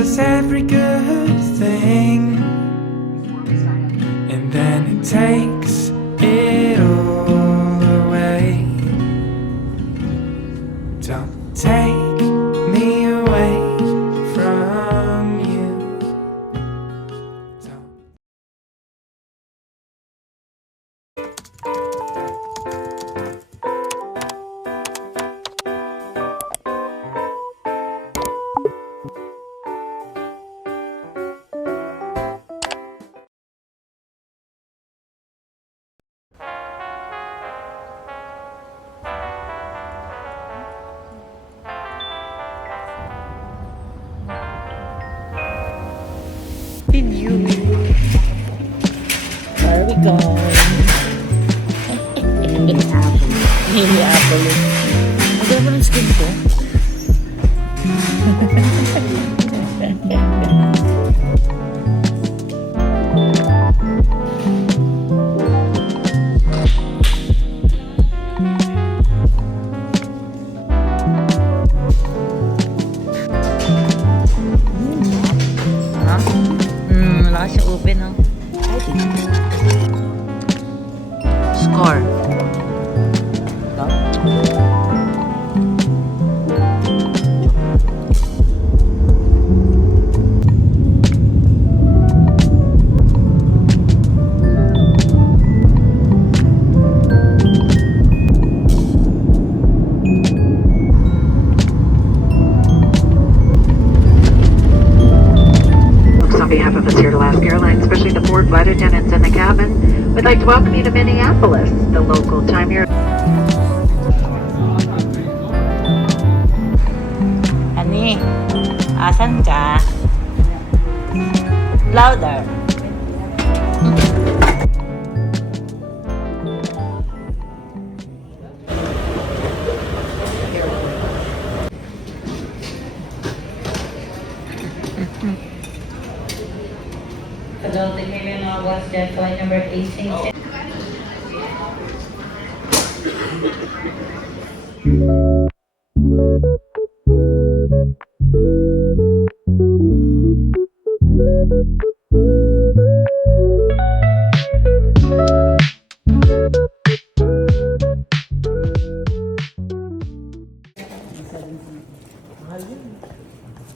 us every good thing, and then it takes it all away. Don't take me away from you. Don't. Did you? Where are we going? Minneapolis. Maganda ba ng skin ko? Malakas yung open, no? Score. On behalf of Azure Alaska Airlines, especially the board flight attendants in the cabin, we'd like to welcome you to Minneapolis, the local time here. Ani, asan ka? Louder. Adult Million August, jet flight number 18.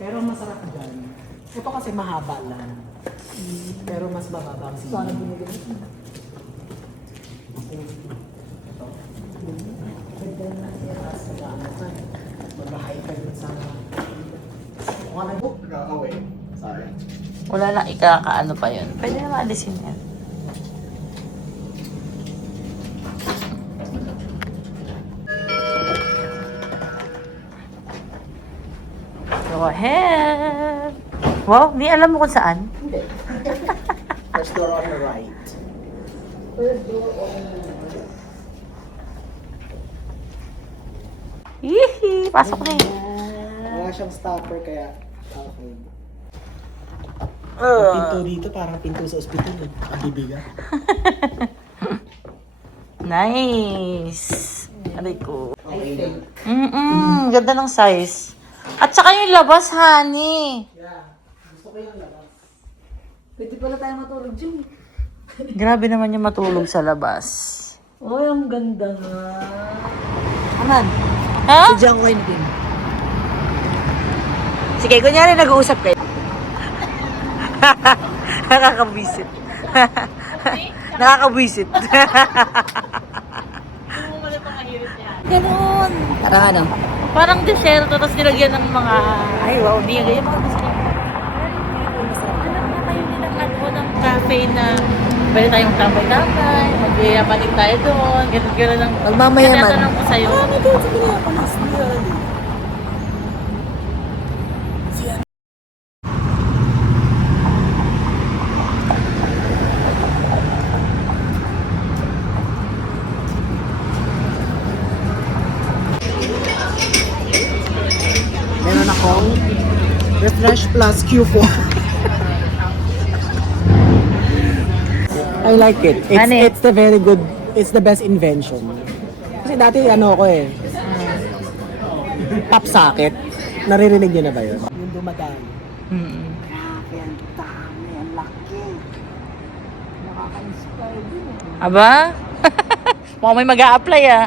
Pero masarap dyan. Ito kasi mahaba lang. Pero mas bababa ang sila. Sana binigyan ito. Ito. Ganda na siya. Mag-high ka dun sa... Kung ano book, nag-away. Sorry. Wala lang ikakaano pa yun. Pwede na maalisin yan. Go ahead. Wow, di alam mo kung saan. Hindi. First door on the right. Hihi, pasok na yun. Wala siyang stopper kaya okay. Uh. Pinto dito parang pinto sa ospital eh. Ang bibiga. Nice. Aray ko. Okay na. Ganda ng size. At saka yung labas, honey. Yeah. Gusto ko yung labas. Pwede pala tayo matulog dyan. Grabe naman yung matulog sa labas. Uy, ang ganda nga. Aman, Ha? si John Wayne din. Sige, kunyari nag-uusap kayo. Nakakabwisit. Nakakabwisit. Ganoon. Parang ano? Parang desierto, tapos nilagyan ng mga... Ay, wow, niya. Ganyan mga gusto. Alam na kayo nilang ano ng cafe na pwede tayong tambay-tambay, mag-iyapanig tayo doon, gano'n lang. Magmamayaman. Kaya tanong ko sa'yo. Marami doon sa Minneapolis. Meron akong Refresh Plus Q4. I like it. Ano eh? It's the very good, it's the best invention. Kasi dati ano ako eh, pop socket. Naririnig niyo na ba yun? Yung dumadaan. Mm. Grabe, ang dami, ang laki. Nakaka-inspire din eh. Aba? Mukhang may mag-a-apply ah.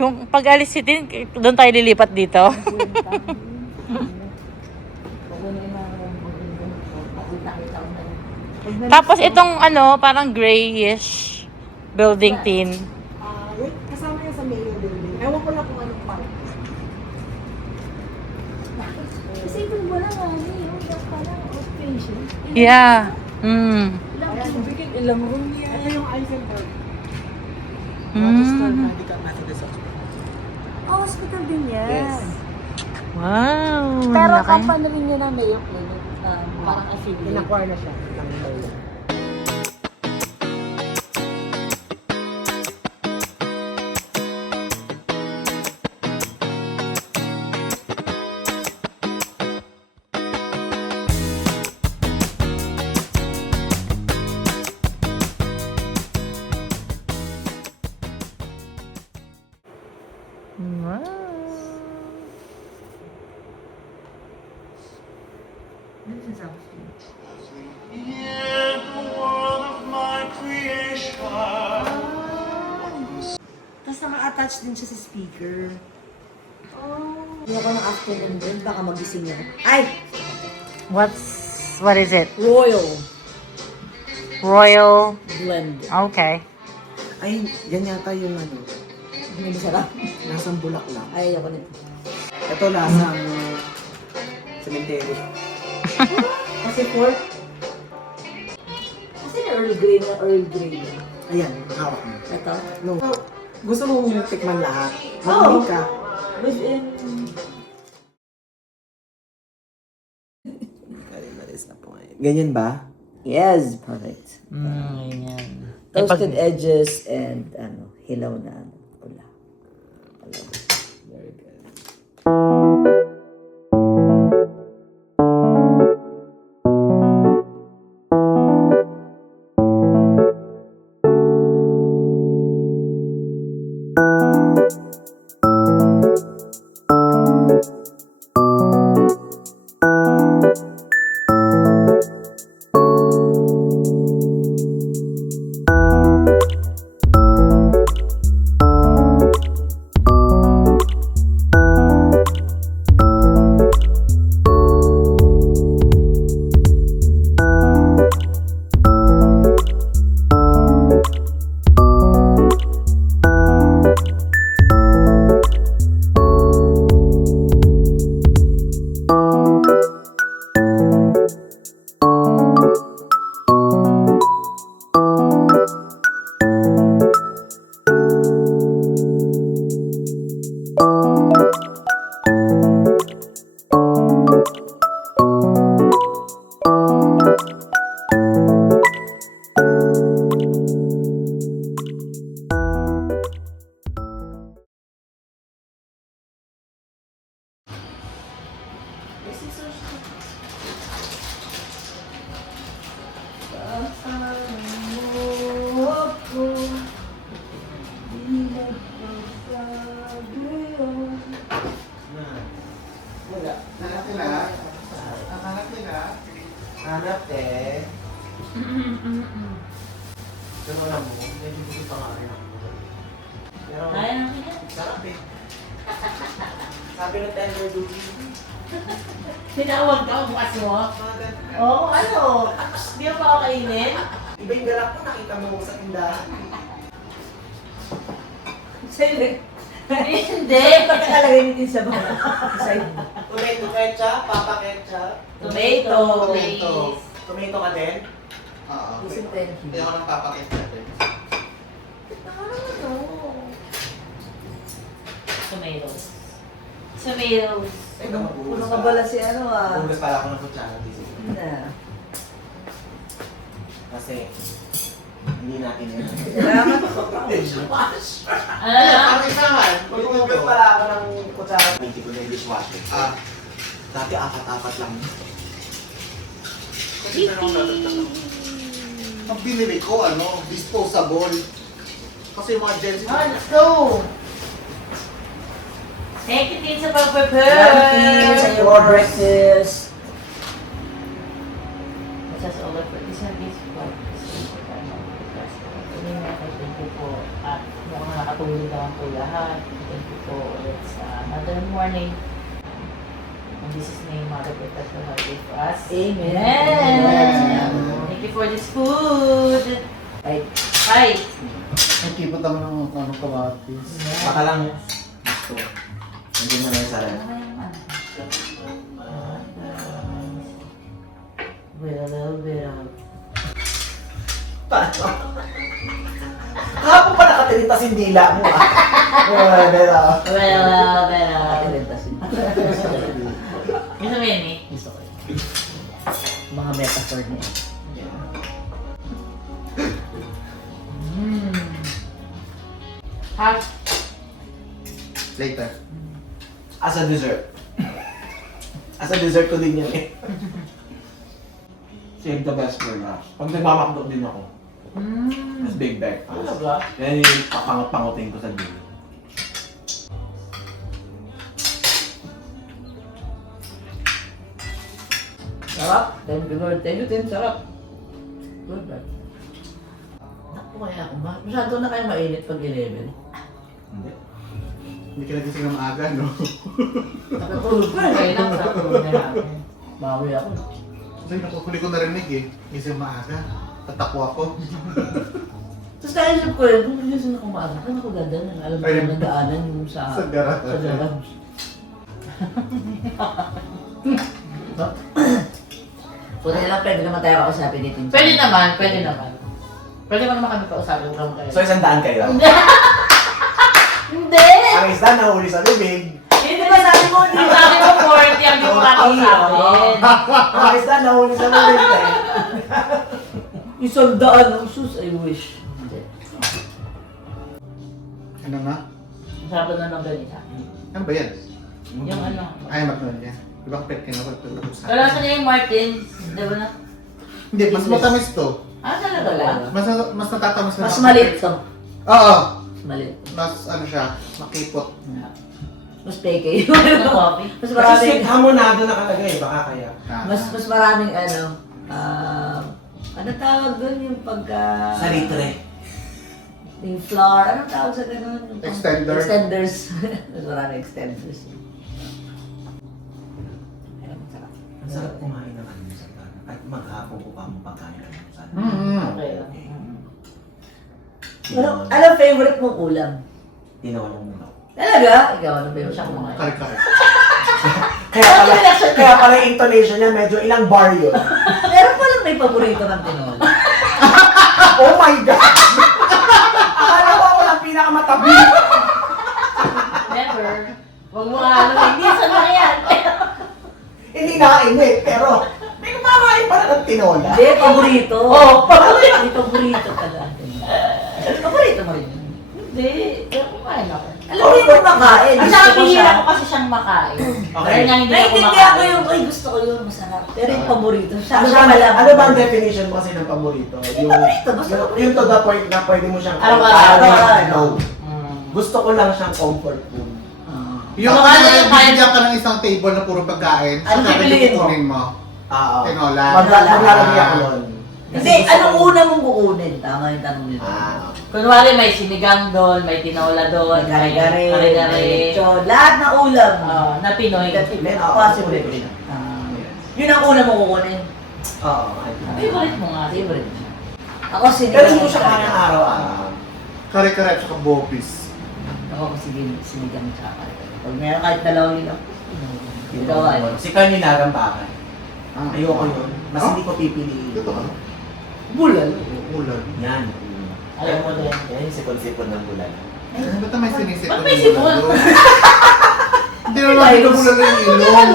Kung pag-alis si Tin, doon tayo lilipat dito. Tapos itong ano, parang grayish building tin. Wait, kasama yan sa mayor building. Ewan ko lang kung anong park. Kasi kung wala nga yung pala outpatient. Yeah. Mm. Ilang room yan. Ito yung Eisenberg. Mm. Medical Methodist Hospital. Oh, hospital din yan. Yes. Wow. Pero laki. company rin yun ang Mayo Clinic. Parang affiliate. Pinakuha na siya. ng mayor. Wow. Tapos naka-attach din siya sa speaker. Hindi ako ng afternoon din, baka magising yan. Ay! What is it? Royal Royal. blend. Okay. Ay, yan yata yung ano, Hindi masarap. lasang bulaklak. Ay, ako nito. Ito lasang cemetery. Kasi pork. Kasi na Earl Grey na Earl Grey. Ayan, hawak mo. Ito. No. Gusto mo tikman lahat? Oo. Mag-make ka. Within... That is the point. Ganyan ba? Yes, perfect. Ganyan. Toasted edges and ano, hilaw na ano, pula. Very good. Hanap eh. Pero alam mo, medyo gusto pa nga rin ako. Pero, Kaya natin yan. sarap eh. Sabi ng tender duty. Tinawag ka, bukas mo. Oo, ano? Hindi mo pa ako kainin? Iba yung galak ko, nakita mo sa tindahan. Hindi. Nakalagay nitin sa mga side. Tomato ketchup, papa ketchup. Tomato. Tomato. Tomato ka din? Oo. Listen, thank you. Hindi ako ng papa ketchup eh. Tomatoes. Tomatoes. Ito, mabuhos Puno pa. ka bala si ano ah. Mabuhos pala ako ng kutsara. Na. Kasi, hindi natin yan. Salamat po. Ano na? Ang isahan, mabuhos pala ako ng kutsara. Hindi ko na yung dishwasher. Dati apat-apat lang. Ang binili ko, disposable. Kasi yung mga Gen Z, Let's go! Thank you din sa pag-prepare! Salamat sa your breakfast. pizzas over for this and this for thank you po. At mukhang nakatulog naman po lahat. Thank you po ulit sa another morning. And this is my Mother Perpetual Heart Day for us. Amen. Amen. Thank you for this food. Ay, Hi. Nagkipot naman ng ano kamatis. Baka lang gusto. Hindi na lang sarap. With a little bit of... Kahapon pa nakatilitas yung dila mo ah. Pero, With a little bit of... katilentasin. Gusto mo yun eh? Gusto ko yun. Mga metaphor niya. Half. Later. as a dessert. As a dessert ko din yan eh. Save the best for last. Pag nagmamakdok din ako, as big breakfast. Ano ba? Yan yung papangutin ko sa dulo. Sarap. Thank you, Lord. Thank you, Tim. Sarap. Good, right? Naku, kaya ako. Masyado na kayo mainit pag 11. Hindi. Hindi ka nagising ng maaga, no? Nakatulog ka Okay eh. lang sa tulog na natin. Bawi ako. Kasi nakukuli ko narinig eh. Gising maaga. Tatakbo ako. Tapos naisip ko yun, kung gusto na kumaga, ano ko ganda na alam ko Ayun. na nagdaanan yung sa... Sa garage. Sa garage. Kung lang pwede naman tayo kausapin dito. Pwede naman, pwede naman. Pwede mo naman kami kausapin kung kayo. So 100 kayo. Hindi! Ang isda nahuli sa bibig. Hindi ba sabi mo, hindi sabi mo 40 ang di mo kakausapin. Ang isda nahuli sa bibig eh. Isang daan ng sus, I wish. Hindi. Ano na? Sabi na ng ganita. Ano ba yan? Yung ano. Ay, Magnolia. Di ba pet ka na pag-usapan? Wala sa na yung Martins. Di ba na? Hindi, mas matamis to. Ah, talaga lang? Mas natatamis na. Mas maliit to. Oo. Mas maliit. Mas ano siya, makipot. Mas peke. Ano coffee? Mas Kasi maraming... sweet hamonado nakalagay, baka kaya. Mas maraming ano... ano tawag doon yung pagka... Salitre. Yung flour, anong tawag sa ganun? Yung Extender. Extenders. Mas maraming extenders. Ayun, masarap. Ang sarap kumain ng ano sa gana. Kahit maghapon ko pa ang pagkain ng sana. Okay lang. Ano favorite mong ulam? Tinawan ng muna. Talaga? Ikaw, ano favorite Siya mong ulam? kumain. Kare-kare. Kaya pala yung intonation niya, medyo ilang bar yun. Meron palang may paborito ng tinola. Oh my God! Akala ko ako lang pinakamatabi. Never. Huwag mo nga ano, hindi saan na yan. Hindi nakainit, pero may kumakain pala ng tinola. Hindi, paborito. Oh, paborito. May paborito pala. Paborito mo rin yun. Hindi. Pero kumain ako. Alam mo yung kumakain. Ang Gusto ko nakapihira siya. ko kasi siyang makain. Okay. Kaya nga hindi ako Naiintindihan ko makain. yung, ay gusto ko yun, masarap. Pero yung paborito, siya Ano siya ba, malamang. ano ba ang definition mo kasi ng paborito? paborito, basta yung to the point na pwede mo siyang Araw-araw. no. Mm. Gusto ko lang siyang comfort food. Yung Mga ano yung bibigyan ka ng isang table na puro pagkain, Ano saka pipiliin mo? kukunin mo. Oo. Tinola. Maglalagay ako nun. Hindi, anong una mong kukunin? Tama yung tanong nito. Kunwari may sinigang doon, may tinola doon, May may kare-kare, may kare-kare. lechon, lahat na ulam. Na Pinoy. Possible. Yun ang una mong kukunin. Oo. Favorite mo nga. Favorite. Ako sinigang. Pero hindi ko siya kaya araw-araw. Kare-kare at saka bopis. Ako sinigang tsaka kare-kare. Pag meron kahit dalawang nila. Ikaw ay. Si Carl nilagambakan. Ayoko yun. Mas hindi ko pipiliin. Totoo. Bulal. Ulan. Yan. Ayaw mo din. Yan yung sipon-sipon ng bulan. Ba't may sinisip Ba't may sipon? Hindi naman pinabula ng ilong.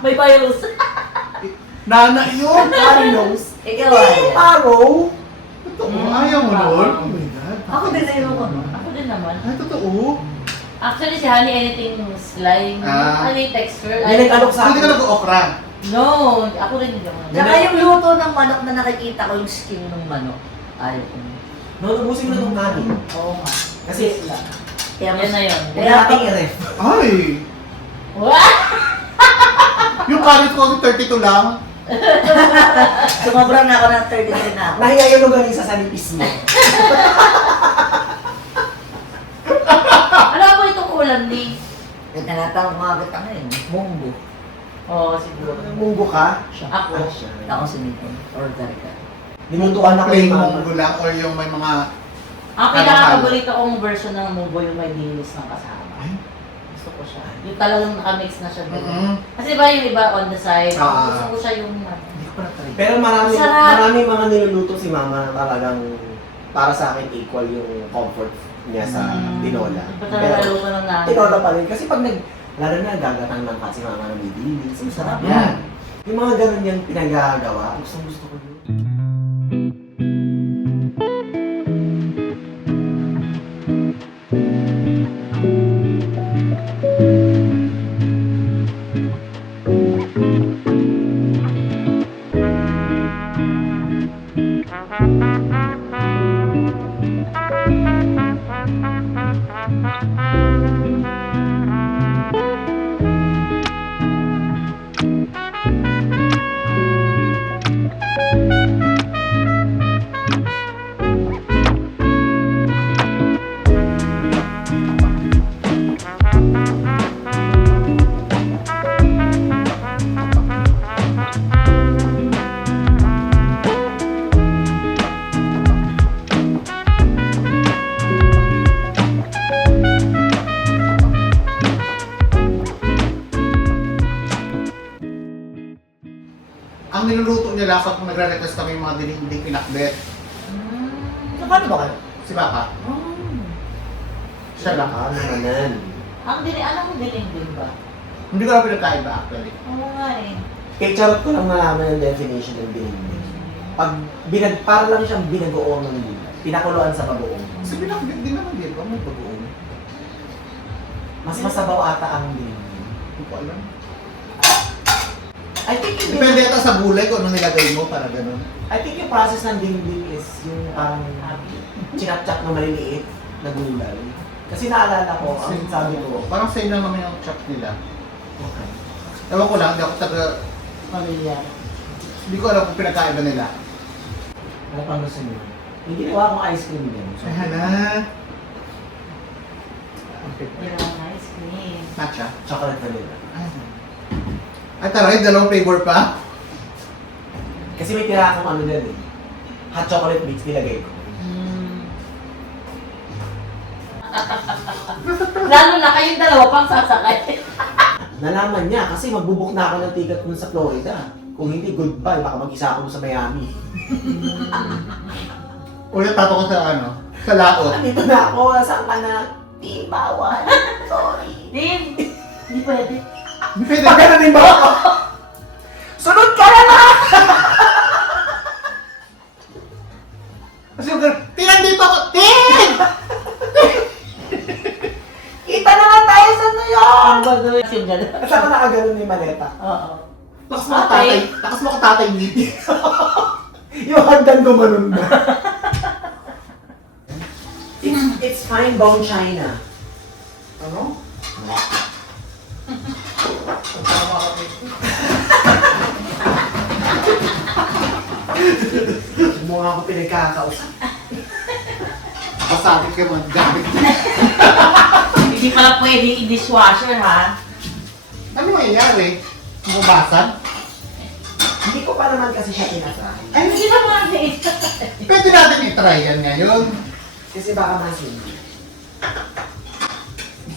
May virus. Nana yun! Cardinals. Ikaw ay. Arrow. Totoo. Ayaw mo nun? Oh my God. Ako din na yun ako. Ako din naman. Ay, totoo. Actually, si Honey anything slime. Ah. Ano yung texture? May nag-alok sa Hindi ka nag-okra. No, ako rin hindi ako. Saka yung luto ng manok na nakikita ko yung skin ng manok. Ayaw ko. Nubusin mo na ng kanin. Oo nga. Kasi Kaya Yan na yun. wala nating i-ref. Ay! What? Yung carrot ko 32 lang. Sumobra na ako ng 33 na ako. Nahiya yung longganisa sa nipis mo. Alam mo itong ulam ni? Yung tinatawag mga agad ngayon, munggo. Oo, siguro. Munggo ka? Ako. Ah, siya. Ako sinipon. Order ka. Nilutuan ako Plain yung mama. munggo lang or yung may mga... Ang pinaka-paborito kong version ng mubo yung may dilis ng kasama. Ay. Gusto ko siya. Yung talagang nakamix na siya doon. Mm-mm. Kasi ba yung iba on the side, Ah. gusto ko siya yung... Hindi ko pa na-try. Pero Sarap. marami mga niluluto si mama na talagang para sa akin equal yung comfort niya sa tinola. Iba talaga luto ng nanay. Tinola pa rin. Kasi pag lalo na gagatang ng kasi mama ng bibilis. Masarap Yan. Yung mga ganun yung pinagagawa, gusto ko yun. Ang niluluto niya lasa kung nagre-request kami yung mga dinding pinakbet. So, paano ba kayo? Si Papa. Siya lang. Naman. Ang dilim, anong dilim din ba? Hindi ko lang pinagkaiba actually. Oo nga eh. Kay Charot ko lang malaman yung definition ng binigay. Pag para lang siyang binagoong ng gulay. Pinakuluan sa bagoong. Kasi pinakbet din naman din ba? May bagoong. Mas masabaw ata ang binigay. Hindi ko alam. I think yung Depende ata sa gulay kung ano nilagay mo para ganun. I think yung process ng dingding is yung parang chinap-chap na maliliit na gulay. Kasi naalala ko, ang sabi ko, Parang same lang naman yung chop nila. okay. Ewan ko lang, hindi ako taga... Pamilya. Hindi ko alam kung pinagkaiba nila. Ano pang gusto niyo? Yung ginawa kong ice cream din. So, Ay, hala. Yung ice cream. Matcha. chocolate vanilla. Ay, taray, dalawang flavor pa. Kasi may tira akong ano din eh. Hot chocolate mix nilagay ko. Lalo na kayong dalawa pang sasakay. Nalaman niya kasi magbubuk na ako ng ticket nun sa Florida. Kung hindi, goodbye. Baka mag-isa ako dun sa Miami. Ulit tato ko sa ano, sa laot. Nandito na ako. Saan ka na? Di bawal. Sorry. Din, hindi pwede. Hindi pwede. Pagkano din ba ako? Sunod ka na na! Kasi yung ganun, Tin, dito ako! Tin! Kita naman tayo sa New York! Ang bagay yung gano'n. At saka nakaganon ni Maleta. Oo. Lakas mo ka tatay. Lakas mo ka tatay ngiti. Yung hagdan gumanon na. It's fine bone china. Ano? Mo nga ako pinagkakausap. Basagit kayo mga gamit. Hindi pala pwede i-dishwasher ha. Ano mangyayari? Mabasag? Hindi ko pa naman kasi siya pinasa. Ay, hindi naman eh. Pwede natin i-try yan ngayon. Kasi baka masindi.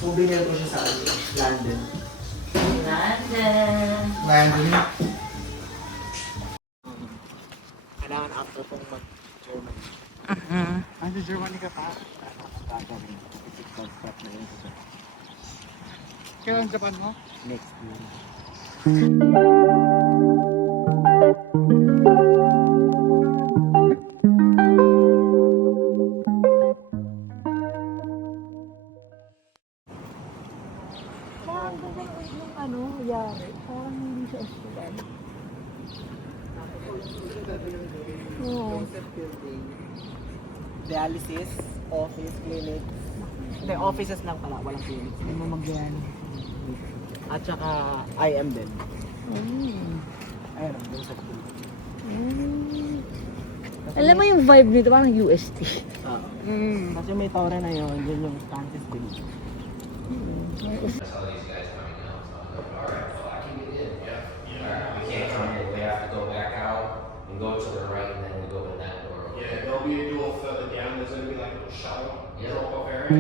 Souvenir ko siya sa London. London. Landon. Kailangan after kong mag-German. Ano, Germany ka pa? Kailan Japan mo? Next year. Dialysis, office, clinic. Hindi, offices lang pala, walang clinics. Hindi mo mag-dialysis. At saka IM din. Ayun, yung sa building. Alam mo yung vibe nito, parang UST. Kasi may torre na yun, yun yung Francis building. We can't come in, we have to go back out and go to the right and then we go in that door. Yeah, there'll be a dual further down. There's gonna be like a little shuttle Yeah. drop-off area.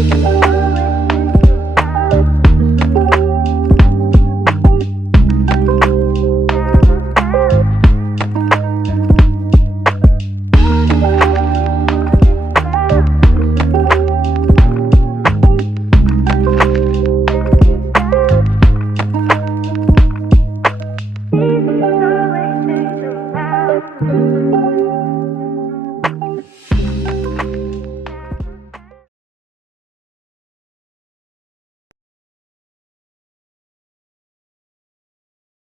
Thank you.